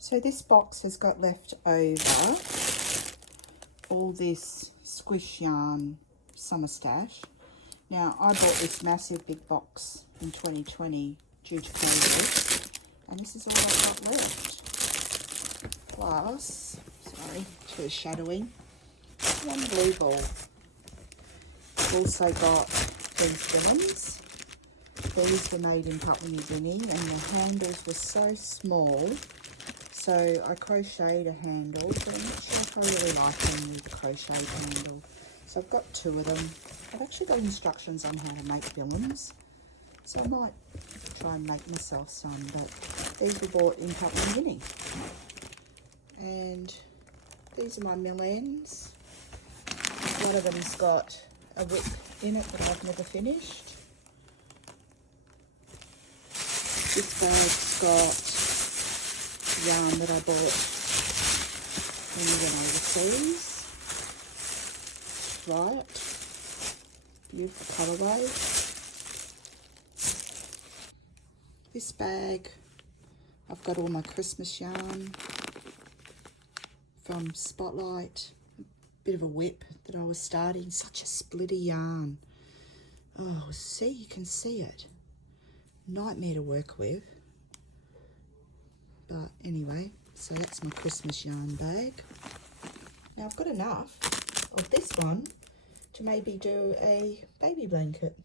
So this box has got left over all this squish yarn summer stash. Now I bought this massive big box in 2020 due to COVID, and this is all I've got left. Plus, sorry, it's very shadowy, one blue ball. I've also got these things. These were made in Papua New Guinea and the handles were so small, so I crocheted a handle, but I'm not sure if I really like them with the crochet handle. So I've got two of them. I've actually got instructions on how to make films, so I might try and make myself some, but these were bought in Papua New Guinea. And these are my mill ends. One of them's got a whip in it that I've never finished. This bag's got yarn that I bought when we went overseas. Try it. Beautiful colourway. This bag, I've got all my Christmas yarn from Spotlight. A bit of a whip that I was starting. Such a splitty yarn. Oh, see, you can see it. Nightmare to work with. But anyway, so that's my Christmas yarn bag. Now I've got enough of this one to maybe do a baby blanket.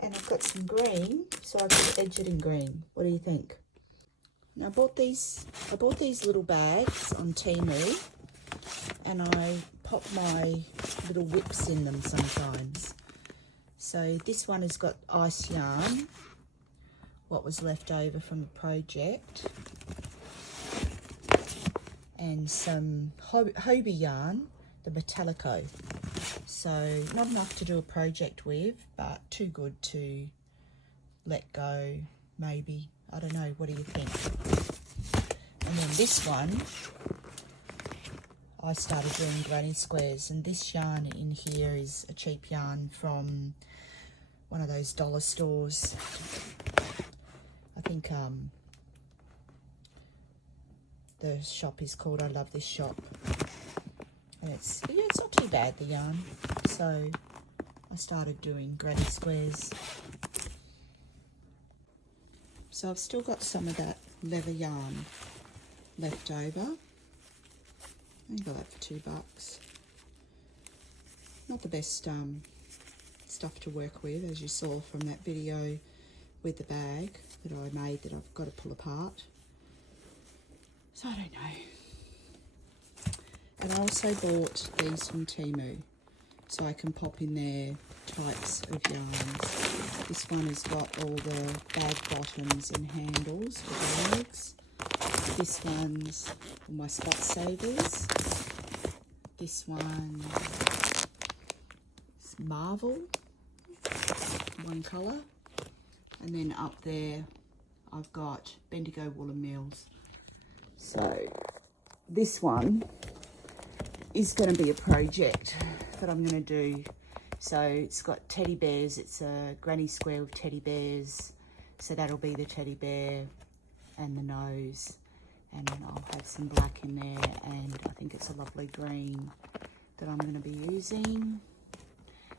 And I've got some green, so I could edge it in green. What do you think? Now I bought these little bags on Temu, and I pop my little whips in them sometimes. So this one has got ice yarn, what was left over from the project, and some Hobie yarn, the Metallico. So not enough to do a project with, but too good to let go, maybe. I don't know, what do you think? And then this one, I started doing granny squares, and this yarn in here is a cheap yarn from one of those dollar stores. I think the shop is called I Love This Shop. And it's not too bad, the yarn. So I started doing granny squares. So I've still got some of that leather yarn left over. I got that for $2. Not the best stuff to work with, as you saw from that video with the bag that I made that I've got to pull apart. So I don't know. And I also bought these from Temu, so I can pop in there types of yarns. This one has got all the bag bottoms and handles for the legs. This one's for my spot savers. This one is Marvel, one colour. And then up there I've got Bendigo Woolen Mills. So this one is going to be a project that I'm going to do. So it's got teddy bears. It's a granny square with teddy bears. So that'll be the teddy bear and the nose. And then I'll have some black in there. And I think it's a lovely green that I'm going to be using.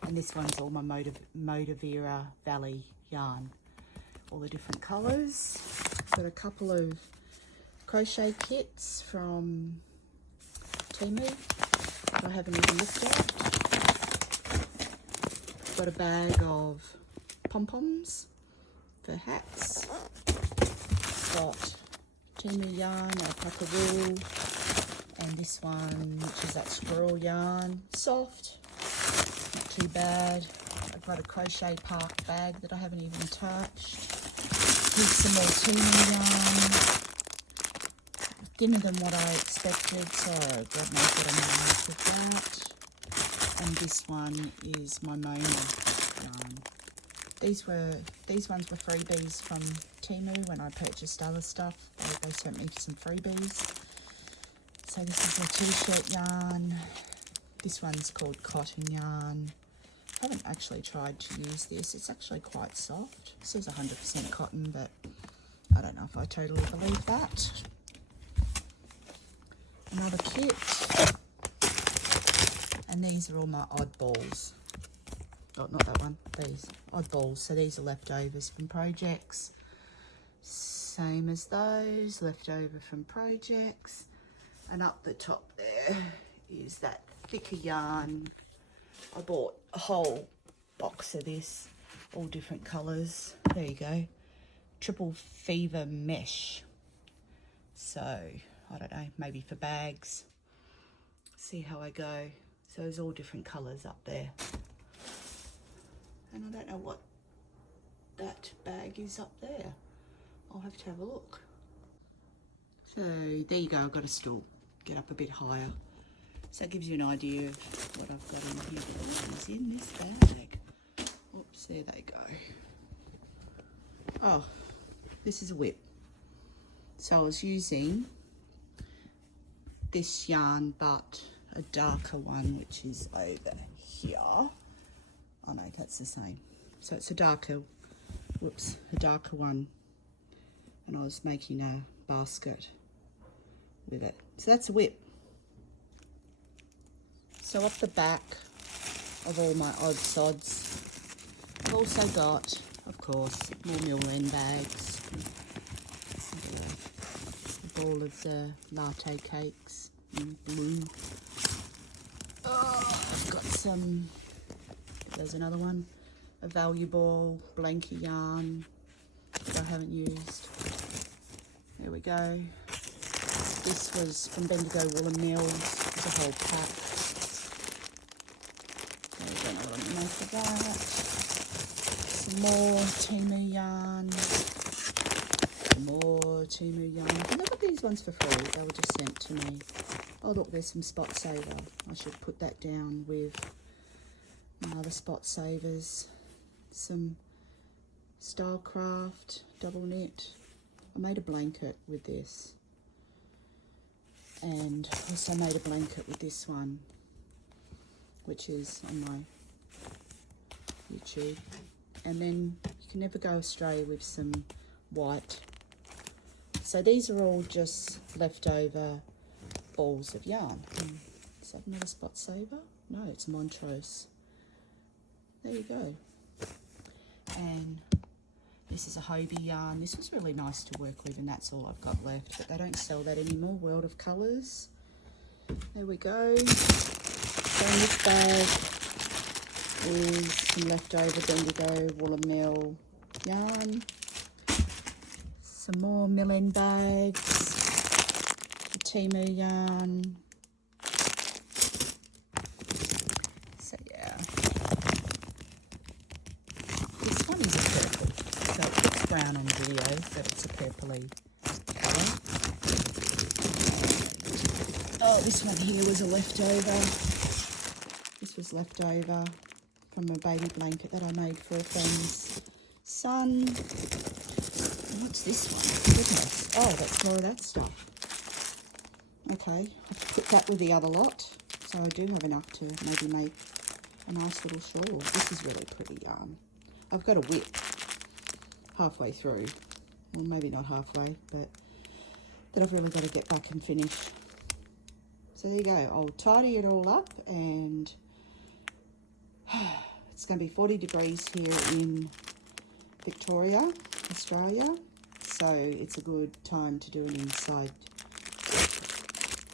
And this one's all my Modavira Valley yarn. All the different colours. Got a couple of crochet kits from Temu I haven't even looked at. Got a bag of pom-poms for hats. Got Temu yarn, alpaca wool, and this one, which is that squirrel yarn. Soft, not too bad. I've got a Crochet Park bag that I haven't even touched. Here's some more Temu yarn. Thinner than what I expected, so God knows what I'm going to make with that. And this one is my Mona yarn. These ones were freebies from Temu when I purchased other stuff. They sent me some freebies. So this is a t-shirt yarn. This one's called cotton yarn. I haven't actually tried to use this. It's actually quite soft. It says 100% cotton, but I don't know if I totally believe that. another kit. And these are all my oddballs. Oh, not that one, these oddballs. So these are leftovers from projects. Same as those, leftover from projects. And up the top there is that thicker yarn. I bought a whole box of this, all different colours. There you go. Triple fever mesh. So, I don't know, maybe for bags. See how I go. So there's all different colours up there. And I don't know what that bag is up there. I'll have to have a look. So there you go, I've got a stool. Get up a bit higher. So it gives you an idea of what I've got in here. What is in this bag? Oops, there they go. Oh, this is a whip. So I was using this yarn, but a darker one, which is over here. Oh no, that's the same. So it's a darker, whoops, a darker one. And I was making a basket with it. So that's a whip. So off the back of all my odd sods, I've also got, of course, more Millen bags. With all of the latte cakes in blue. Oh, I've got some, there's another one, a valuable blanket yarn that I haven't used. There we go. This was from Bendigo Woolen Mills. There's a whole pack. I don't know what I'm going to make of that. Some more Timu yarn. More Timu yarn. And I got these ones for free. They were just sent to me. Oh look, there's some Spot Saver. I should put that down with my other Spot Savers. Some Stylecraft double knit. I made a blanket with this. And also made a blanket with this one, which is on my YouTube. And then you can never go astray with some white. So these are all just leftover balls of yarn. Is that another Spot Saver? No, it's Montrose. There you go. And this is a Hobie yarn. This was really nice to work with, and that's all I've got left. But they don't sell that anymore. World of Colours. There we go. So in this bag is some leftover Bendigo Woolen Mill yarn. Some more Millen bags. The Timu yarn. So yeah. This one is a purple. So it looks brown on video, but it's a purpley colour. Oh, this one here was a leftover. This was leftover from a baby blanket that I made for a friend's son. And what's this one? Goodness. Oh, that's more of that stuff. Okay, I've put that with the other lot. So I do have enough to maybe make a nice little shawl. This is really pretty yarn. I've got a whip halfway through. Well, maybe not halfway, but that I've really got to get back and finish. So there you go. I'll tidy it all up, and it's going to be 40 degrees here in Victoria, Australia. So it's a good time to do an inside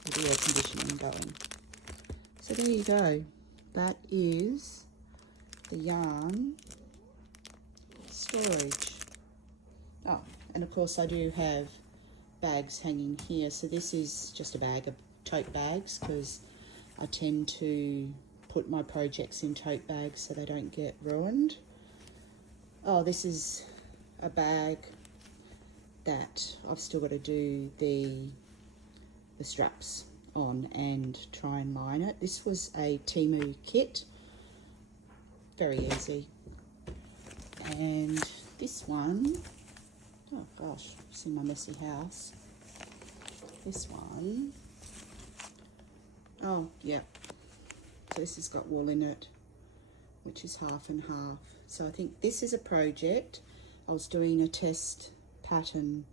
with the air conditioning going. So there you go. That is the yarn storage. Oh, and of course I do have bags hanging here. So this is just a bag of tote bags, because I tend to put my projects in tote bags so they don't get ruined. Oh, this is a bag that I've still got to do the straps on and try and line it. This was a Timu kit, very easy. And this one, oh gosh, it's in my messy house. This one, oh yeah, so this has got wool in it, which is half and half. So I think this is a project. I was doing a test pattern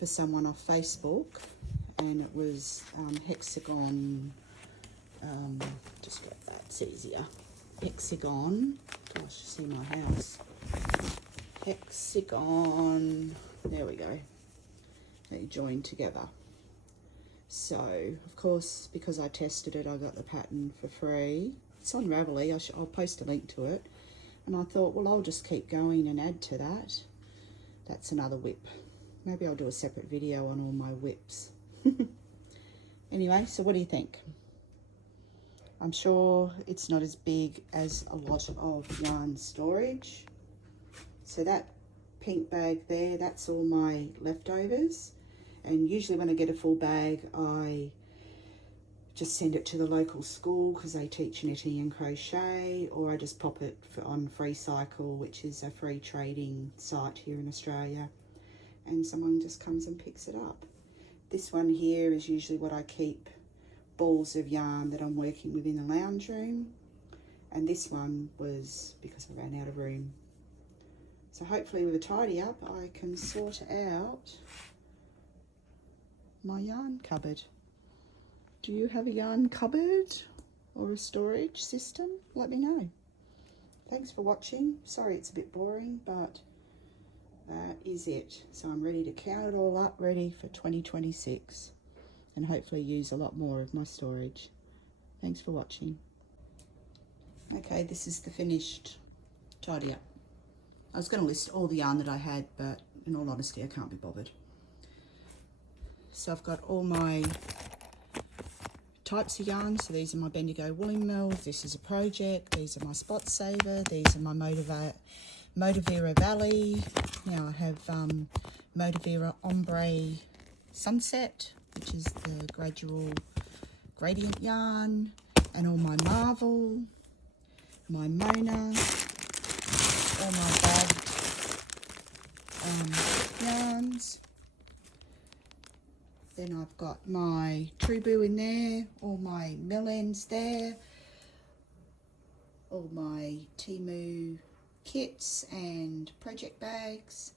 for someone off Facebook, and it was hexagon, just grab that, it's easier. Hexagon, gosh, see my house. Hexagon, there we go. They join together. So, of course, because I tested it, I got the pattern for free. It's on Ravelry, I'll post a link to it. And I thought, well, I'll just keep going and add to that. That's another whip. Maybe I'll do a separate video on all my whips. Anyway, so what do you think? I'm sure it's not as big as a lot of yarn storage. So that pink bag there, that's all my leftovers. And usually when I get a full bag, I just send it to the local school because they teach knitting and crochet, or I just pop it on Free Cycle, which is a free trading site here in Australia, and someone just comes and picks it up. This one here is usually what I keep balls of yarn that I'm working with in the lounge room, and this one was because I ran out of room. So hopefully with a tidy up I can sort out my yarn cupboard. Do you have a yarn cupboard or a storage system? Let me know. Thanks for watching. Sorry it's a bit boring, but that is it. So I'm ready to count it all up, ready for 2026, and hopefully use a lot more of my storage. Thanks for watching. Okay, this is the finished tidy up. I was going to list all the yarn that I had, but in all honesty I can't be bothered. So I've got all my types of yarn. So these are my Bendigo Wooling Mills, this is a project, these are my Spot Saver, these are my Motivera Valley. Now I have Motivera Ombre Sunset, which is the gradual gradient yarn, and all my Marvel, my Mona, all my bagged yarns. Then I've got my Trubu in there, all my mill ends there, all my Temu kits and project bags,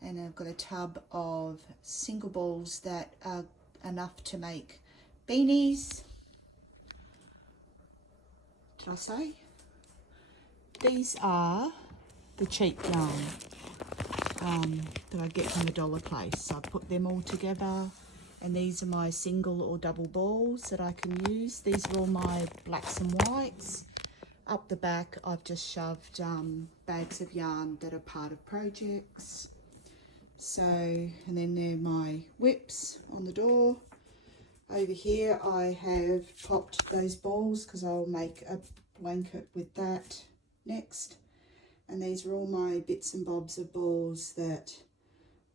and I've got a tub of single balls that are enough to make beanies. Did I say? These are the cheap yarn that I get from the dollar place. So I put them all together, and these are my single or double balls that I can use. These are all my blacks and whites. Up the back I've just shoved bags of yarn that are part of projects. So, and then they're my whips on the door. Over here I have popped those balls because I'll make a blanket with that next. And these are all my bits and bobs of balls that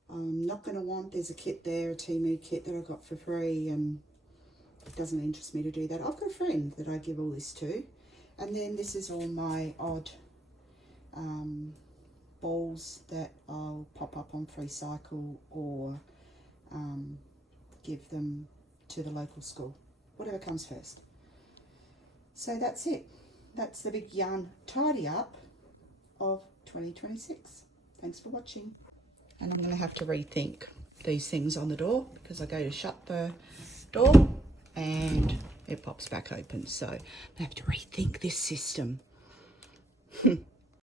I'm not going to want. There's a kit there, a Temu kit that I got for free, and it doesn't interest me to do that. I've got a friend that I give all this to. And then this is all my odd balls that I'll pop up on Free Cycle, or give them to the local school, whatever comes first. So that's it. That's the big yarn tidy up of 2026. Thanks for watching. And I'm going to have to rethink these things on the door because I go to shut the door and it pops back open. So I have to rethink this system.